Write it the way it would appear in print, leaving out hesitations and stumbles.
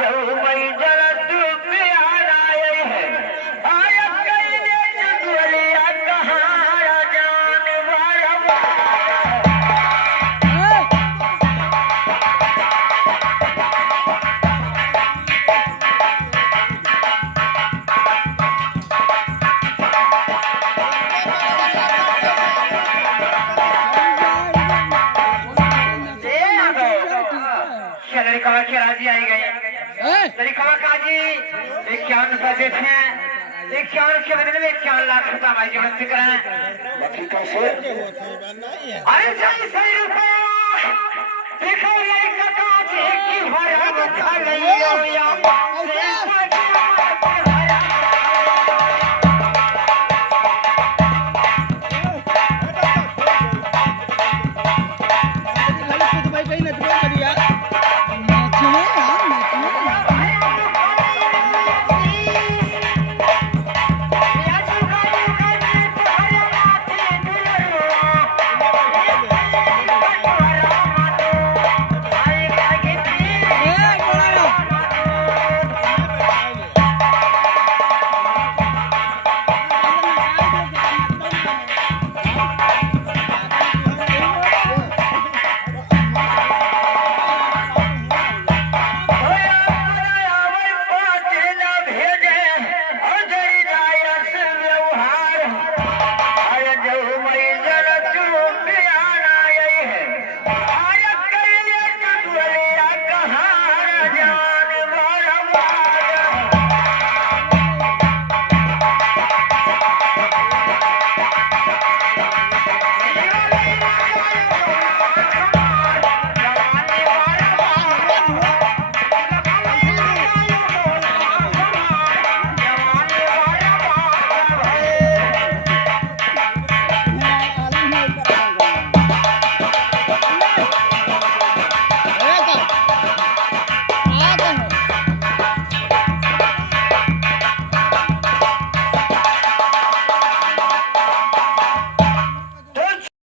जाऊ मैं जलद प्यारा है आया कैले जुलिया कहां जानवर लड़का राजी आई गई लड़का काजी 51 पैसे थे 51 के बदले में 51 लाख रुपया हमारी जीवन से कराएं अरे सही सही रुपया देखो लड़का काजी की भरा खा गई या भाई कहीं ना